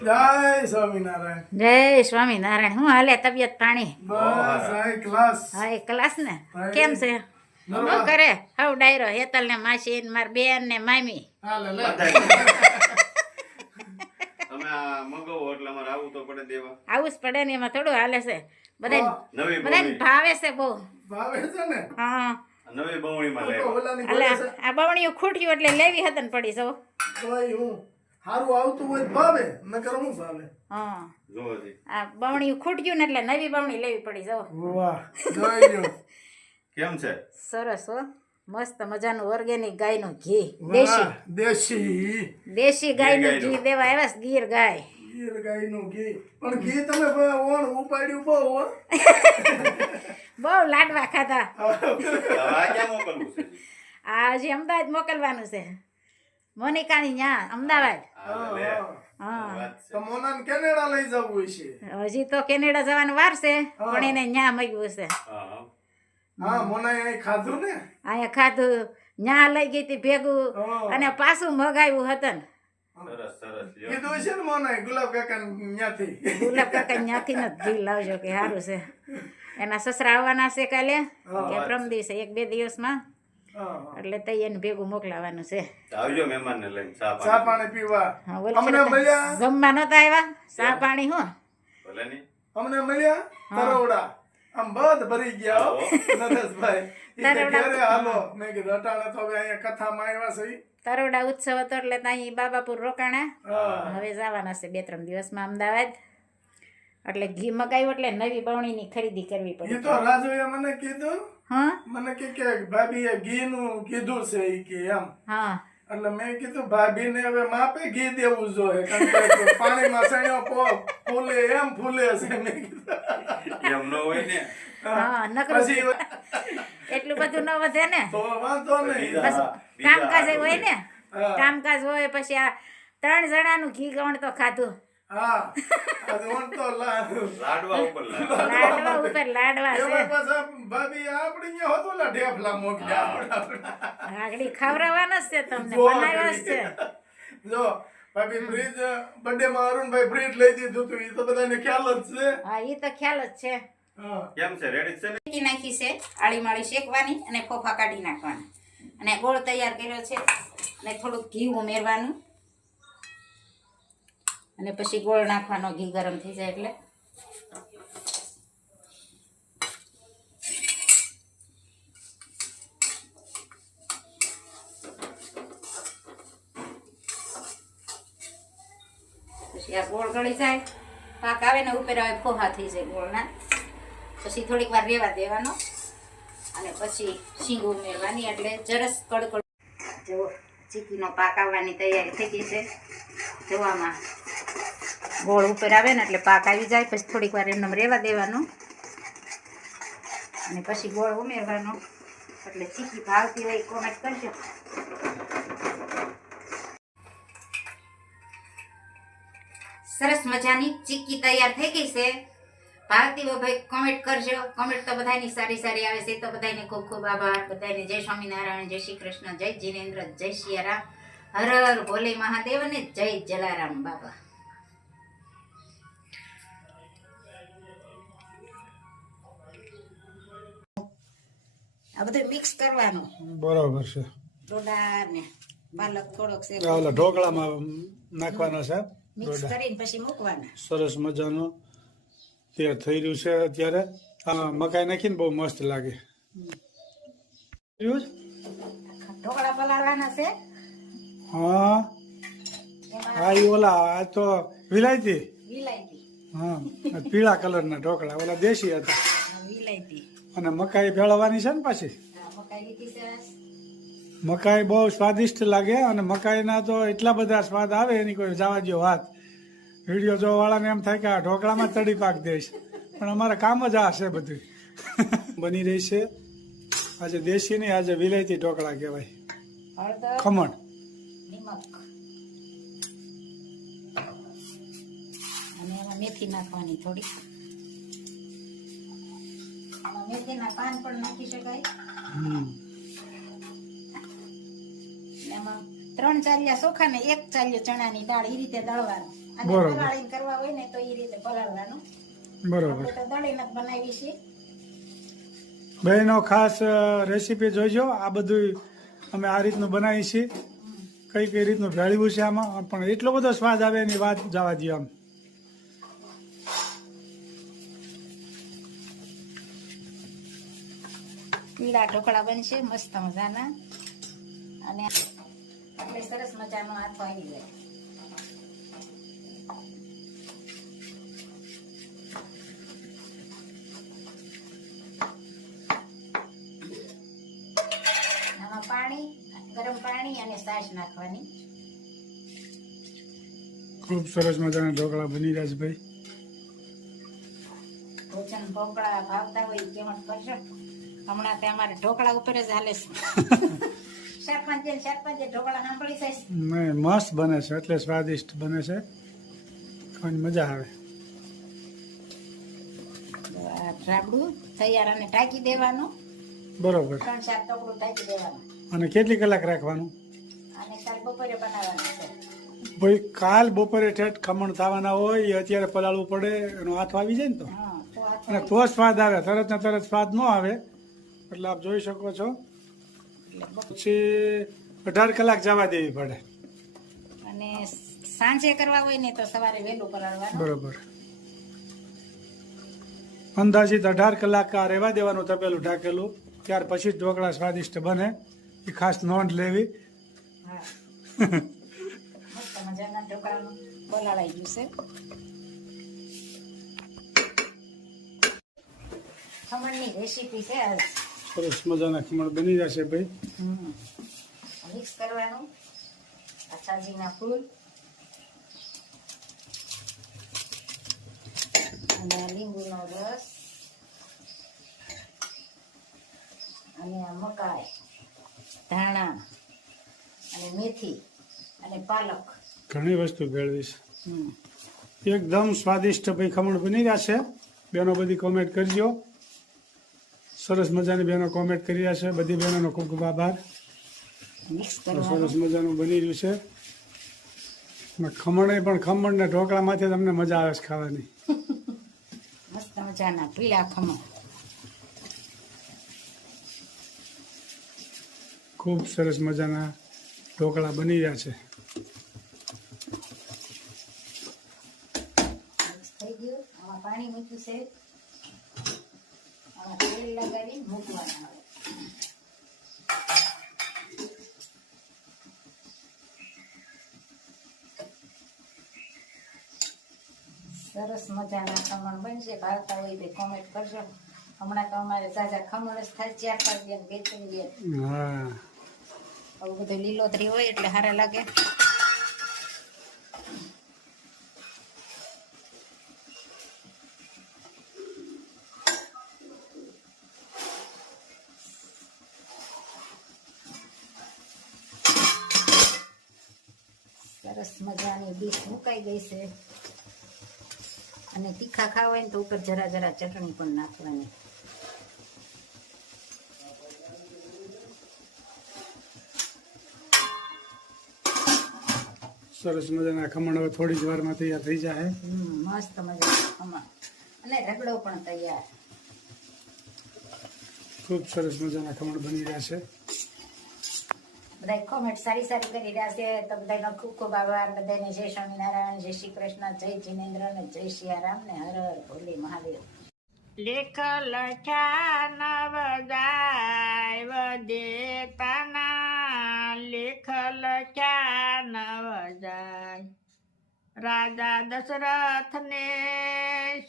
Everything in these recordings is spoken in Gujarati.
જય સ્વામિનારાયણ. જય સ્વામિનારાયણ. હું હાલે તબિયત પાણી? બસ હાઈ ક્લાસ. હા એ ક્લાસ ને કેમ છે? શું કરે? હવ ડાયરો હેતલ ને માસી ને મારી બેન ને મામી. હાલે લે. તમે આ મગાવો એટલે અમારે આવવું તો પડે દેવા. આવું જ પડે ને, એમાં થોડું હાલે છે. બધાય નવી બધાને ભાવે છે બહુ. ભાવે છે ને. હા નવી બવણીમાં તો લેવા. ઓલાની એટલે બોલે છે. આ બવણીયું ખૂટ્યું એટલે લેવી હતી ને પડી સૌ. તોય હું હારું આવતું હોય તો ભાવે, નકર હું ભાવે. હા જોવો જી. આ બવણીયું ખૂટ્યું ને એટલે નવી બવણી લેવી પડી સૌ. વાહ જોઈ લ્યો. કેમ છે? સરસ હો, મસ્ત મજાનું ઓર્ગેનિક ગાયનું ઘી, દેશી વાહ, દેશી દેશી ગાયનું ઘી દેવા આવ્યા છે. ગીર ગાય. ગીર ગાયનું ઘી. પણ ઘી તમે ઓણ ઉપાડ્યું બહુ હો. બહુ લાડવા ખાધા. હવે આ ક્યાં મોકલવું છે? આ હજી અમદાવાદ મોકલવાનું છે. મોનિકાની ન્યા અમદાવાદ. હા, લે. હા વાત છે. તો મોનાને કેનેડા લઈ જવું છે. હજી તો કેનેડા જવાનું વાર છે, પણ એને ન્યા મળ્યું છે. હા. હા મોનાએ અહીં ખાધું ને. અહીંયા ખાધું, ન્યા લઈ ગઈ હતી ભેગું, હા. અને પાછું મગાવ્યું હતું ને. સરસ સરસ લ્યો. કીધું છે ને મોનાએ ગુલાબ કાકા ન્યાથી. ગુલાબ કાકા ન્યાથી જ ઘી લાવજો કે સારું છે. એના સસરા આવવાના છે કાલે કે પ્રમ દિવસે 1-2 દિવસમાં, હા. એટલે તઈ એને ભેગું મોકલાવાનું છે. આવજો મહેમાનને લઈને ચા ચા પાણી. પાણી પીવા. હા, ઓલી અમને વખતે મળ્યા. જમવા નતા આવ્યા, ચા પાણી હું ભલે નહીં. અમને મળ્યા તરોડા. આમ બધ ભરી ગયા હો નરેશભાઈ. ઈ કે તરોડા. ઘરે હાલો. મેં કીધું અટાણે તો હવે અહીંયા કથામાં આવ્યા છે ઈ. તરોડા ઉત્સવ હતો એટલે ત્યાં બાબાપુર રોકાણા. હા. હવે જવાના છે 2-3 દિવસમાં અમદાવાદ. એટલે ઘી મગાવ્યું એટલે નવી બવણીની ખરીદી કરવી ઈ પડી. તો રાજુએ મને કીધું. હા મને કે ભાભીએ ઘીનું કીધું છે ઈ કે એમ. હા એટલે મેં કીધું ભાભીને હવે માપે ઘી દેવું જોઈએ, કારણ કે પાણીમાં સણ્યો ફૂલે એમ ફૂલે છે. મેં કીધું એમ ન હોય ને. હા નકરું પછી એટલું બધું ન વધે ને. તો વાંધો નહીં. બસ કામકાજ ય હોય ને, હા. કામકાજ હોય. પછી આ 3 જણાનું ઘી ગવણ તો ખાધું. હા આજે ઓણ તો લાડવા ઉપર લાડવા. લાડવા ઉપર લાડવા છે. એમાં પાછા ભાભી આપણે અહીંયા હતું ને ઢેફલા મોકલ્યા. આગળ ખવડાવવાના જ છે, તમને જો બનાવ્યા જ છે. જો ભાભી ફ્રીજ બર્થડે માં અરુણભાઈ ફ્રીજ લઈ દીધું હતું, એ તો બધાને ખ્યાલ જ છે. હા એ તો ખ્યાલ જ છે. હા. કેમ છે? રેડી છે ને? શેકી નાખી છે, આળી માળી શેકવાની અને ફોફા કાઢી નાખવાના, અને ગોળ તૈયાર કર્યો છે, અને થોડુંક ઘી ઉમેરવાનું, અને પછી ગોળ નાખવાનો. ઘી ગરમ થઈ જાય એટલે પછી આ ગોળ ગળી જાય, પાક આવે ને ઉપર આવે, ફોહા થઈ જાય ગોળના. પછી થોડીક વાર રેવા દેવાનો, અને પછી શીંગ ઉમેરવાની, એટલે જરસ કડકડ. જો ચીકીનો પાક આવવાની તૈયારી થઈ ગઈ છે. જોવામાં ગોળ ઉપર આવે ને એટલે પાક આવી જાય, પછી થોડીક વાર એમને રેવા દેવાનું, અને પછી ગોળ ઉમેરવાનો. એટલે ચીકી ભાવતી હોય કોમેન્ટ કરજો. સરસ મજાની ચીક્કી તૈયાર થઈ ગઈ છે. ભાવતી હોય ભાઈ કોમેન્ટ કરજો. કોમેન્ટ તો બધાની સારી સારી આવે છે, તો બધાને ખૂબ ખૂબ આભાર. બધાને જય સ્વામિનારાયણ, જય શ્રી કૃષ્ણ, જય જીનેન્દ્ર, જય સિયારામ, હર હર ભોલે મહાદેવ, ને જય જલારામ બાબા. આ બધું મિક્સ કરવાનું. બરોબર છે. ડોડા ને પાલક થોડોક છે, ઓલા ઢોકળામાં નાખવાના છે. મિક્સ કરીને પછી મૂકવાના. સરસ મજાનું તૈયાર થઈ રહ્યું છે અત્યારે. આ મકાઈ નાખીને બહુ મસ્ત લાગે. ઢોકળા પલાળવાના છે. હા એમાં હા ઈ ઓલા આ તો વિલાયતી. વિલાયતી. હા આ પીળા કલરના ઢોકળા ઓલા દેશી હતા. વિલાયતી. અને મકાઈ ભેળવવાની છે ને પાછી. મકાઈ લીધી છે. મકાઈ બહુ સ્વાદિષ્ટ લાગે, અને મકાઈના તો એટલા બધા સ્વાદ આવે એની કોઈ જવા દો વાત. વિડીયો જોવાવાળાને એમ થાય કે આ ઢોકળામાં તડી પાક દઈશ, પણ અમારે કામ જ આ છે બધું. બની રહી છે આજે દેશી નહીં, આજે વિલાયતી ઢોકળા કહેવાય. હળદર, ખમણ. નિમક, અને એમાં મેથી નાખવાની થોડી. એમાં મેથીના પાન પણ નાખી શકાય. હમ. એમાં 3 ચાલિયા ચોખા ને 1 ચાલિયો ચણાની દાળ, એ રીતે દળવાનું. અને બરોબર. પલાળીને કરવા હોય ને તો એ રીતે પલાળવાનું. બરોબર. આપણે તો દળીને જ બનાવી છે. બહેનો ખાસ રેસીપી જોઈજો. આ બધું અમે આ રીતનું બનાવીએ છીએ. કઈ કઈ રીતનું ભેળવ્યું છે આમાં, પણ એટલો બધો સ્વાદ આવે એની વાત જવા દો આમ. પીળા ઢોકળા બનશે મસ્ત મજાના, અને એટલે સરસ મજાનો હાથો આવી જાય. આમાં પાણી, ગરમ પાણી અને છાશ નાખવાની. ખૂબ સરસ મજાના ઢોકળા બની રહ્યા છે ભાઈ. ભોજન ઢોકળા ભાવતા હોય એ કેમ કરશો. હમણાં તે અમારે ઢોકળા ઉપર જ હાલે છે. ચાર પાંચ ઢોકળા સાંભળી જાય છે. નહીં, મસ્ત બને છે, એટલે સ્વાદિષ્ટ બને છે, ખાવાની મજા આવે. તો આ રાબડું તૈયાર અને ઢાંકી દેવાનું. બરોબર. 3-4 ટોકરું ઢાંકી દેવાનું. અને કેટલી કલાક રાખવાનું? અને કાલ બપોરે બનાવવાનું છે. ભાઈ કાલ બપોરે ઠેઠ ખમણ થવાના હોય, એ અત્યારે પલાળવું પડે, એનો હાથ આવી જાય ને તો, હા, તો આ અને તો સ્વાદ આવે. તરત ને તરત સ્વાદ ન આવે. એટલે આપ જોઈ શકો છો. પછી 18 કલાક જવા દેવી પડે. અને સાંજે કરવા હોય ને તો સવારે વહેલું પલાળવાનું. બરોબર. અંદાજિત 18 કલાક આ રહેવા દેવાનું તપેલું ઢાંકેલું. ત્યાર પછી જ ઢોકળા સ્વાદિષ્ટ બને, એ ખાસ નોંધ લેવી. હા. મસ્ત મજાના ઢોકળાનું પલાળાઈ ગયું છે. ખમણની રેસીપી છે આ. સરસ મજાના ખમણ બની જશે ભાઈ. મિક્સ કરવાનું. આ સાજીના ફૂલ અને લીંબુનો રસ અને આ મકાઈ, ધાણા અને મેથી અને પાલક. ઘણી વસ્તુ ભેળવીશ. એકદમ સ્વાદિષ્ટ ભાઈ ખમણ બની રહ્યા છે. બેનો બધી કોમેન્ટ કરજો. સરસ મજાની બહેનો કોમેન્ટ કરી રહ્યા છે. બધી બહેનોનો ખૂબ ખૂબ આભાર. મિક્સ સરસ કરવાનું. મજાનું બની રહ્યું છે. અને ખમણે પણ ખમણ ને ઢોકળામાંથી તમને મજા આવે છે ખાવાની. મસ્ત મજાના પીળા ખમણ. ખૂબ સરસ મજાના ઢોકળા બની રહ્યા છે. મિક્સ થઈ ગયું. આમાં પાણી મૂક્યું છે. આમાં તેલ લગાવી મૂકવાના આવે. સરસ મજાના ખમણ બનશે. ભાવતા હોય તો કોમેન્ટ કરજો. હમણાં તો અમારે ઝાઝા ખમણ જ થાય. 4-5 દિન, 2-3 દિન. હા, આવું બધું લીલોતરી હોય એટલે સારા લાગે. સરસ મજાની ડીશ મુકાઈ ગઈ છે. અને તીખા ખાવા હોય ને તો ઉપર જરા જરા ચટણી પણ નાખવાની. સરસ મજાના ખમણ હવે થોડી જ વારમાં તૈયાર થઈ જાય. મસ્ત મજાનું ખમણ અને રગડો પણ તૈયાર. ખૂબ સરસ મજાના ખમણ બની રહ્યા છે. બધા કોમેન્ટ સારી સારી કરી રહ્યા છે. તો બધાનો ખૂબ ખૂબ આભાર. બધાને જય સ્વામિનારાયણ, જય શ્રી કૃષ્ણ, જય જિનેન્દ્ર ને જય સિયારામ ને હર હર ભોલે મહાદેવ. લેખ લખ્યા નવ જાય વદેતાના, લેખ લખ્યા નવ જાય. રાજા દશરથ ને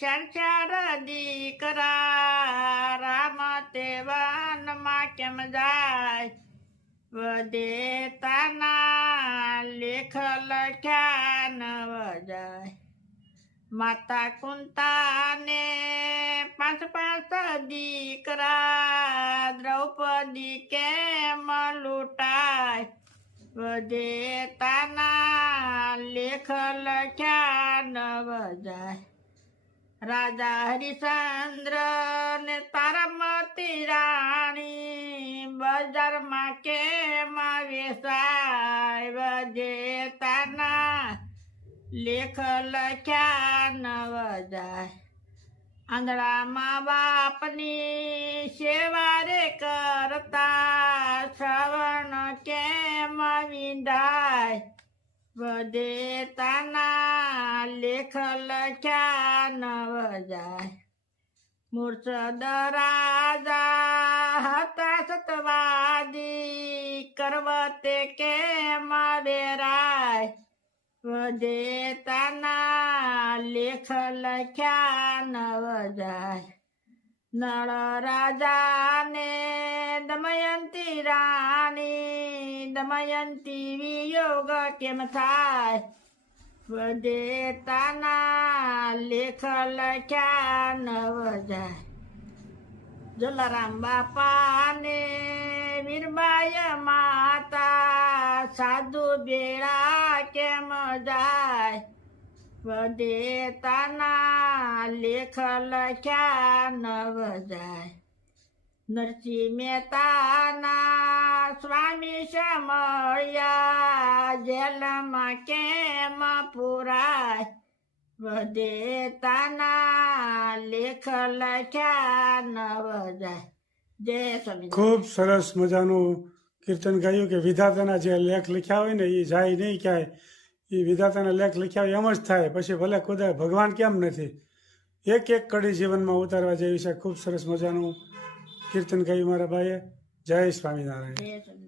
4 દીકરા, રામ તે વનમાં કેમ જાય વદેતાના, લેખ લખ્યા નવ જાય. માતા કુંતાને 5 દીકરા, દ્રૌપદી કેમ લૂંટાય વદેતાના, લેખ લખ્યા નવ જાય. રાજા હરિશ્ચંદ્ર ને તારામતી રાણી, બજારમાં કેમ વેચાય વદેતાના, લેખ લખ્યા નવ જાય આંધળામાં બાપની સેવા રે કરતા શ્રવણ કેમ વિંધાય વધે તાના લેખ લખ્યા નવ જાય મુર્શદ રાજા હતા સતવાદી કરવતે કેમ વેરાય વધે તાના લેખ લખ્યા નવ જાય નળ રાજાને દમયંતી રાણી દમયંતી વિયોગ કેમ થાય વધે તાના લેખ લખ્યા નવ જાય જલારામ બાપાને વીરબાઈ માતા સાધુ બેડા કેમ જાય વધે તાના લેખ લખ્યા નવ જાય નરસિંહ મહેતાના સ્વામી સમળ્યા જેલમાં કેમ પુરાય વધે તાના લેખ લખ્યા નવ જાય જય સ્વામી ખૂબ સરસ મજાનું કીર્તન ગાયું કે વિધાતાના જે લેખ લખ્યા હોય ને એ જાય નહીં ક્યાંય એ વિધાતાના લેખ લખ્યા હોય એમ જ થાય પછી ભલે ખુદા ભગવાન કેમ નથી એક એક કડી જીવનમાં ઉતારવા જેવી છે ખૂબ સરસ મજાનું કીર્તન ગાયું મારા ભાઈએ જય સ્વામિનારાયણ જય સ્વામી